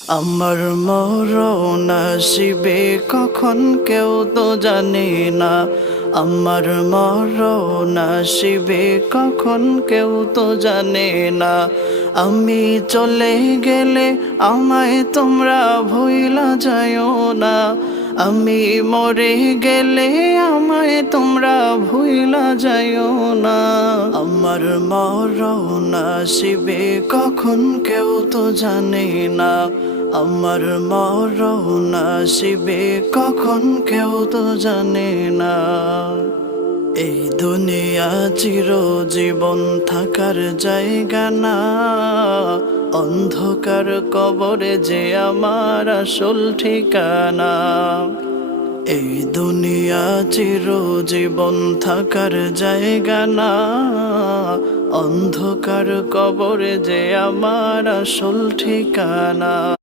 আমার মরণ আসিবে কখন কেউ তো জানে না। আমার মরণ আসিবে কখন কেউ তো জানে না। আমি চলে গেলে আমায় তোমরা ভুইলা যাইও না। আমি মরে গেলে আমায় তোমরা ভুইলা যাইও না। আমার মরণ আসিবে কখন কেউ তো জানে না। আমার মরণ আসিবে কখন কেউ তো জানে না। এই দুনিয়া চিরজীবন থাকার জায়গা না। অন্ধকার কবরে যে আমার আসল ঠিকানা। এই দুনিয়া চিরজীবন থাকার জায়গা না। অন্ধকার কবরে যে আমার আসল ঠিকানা।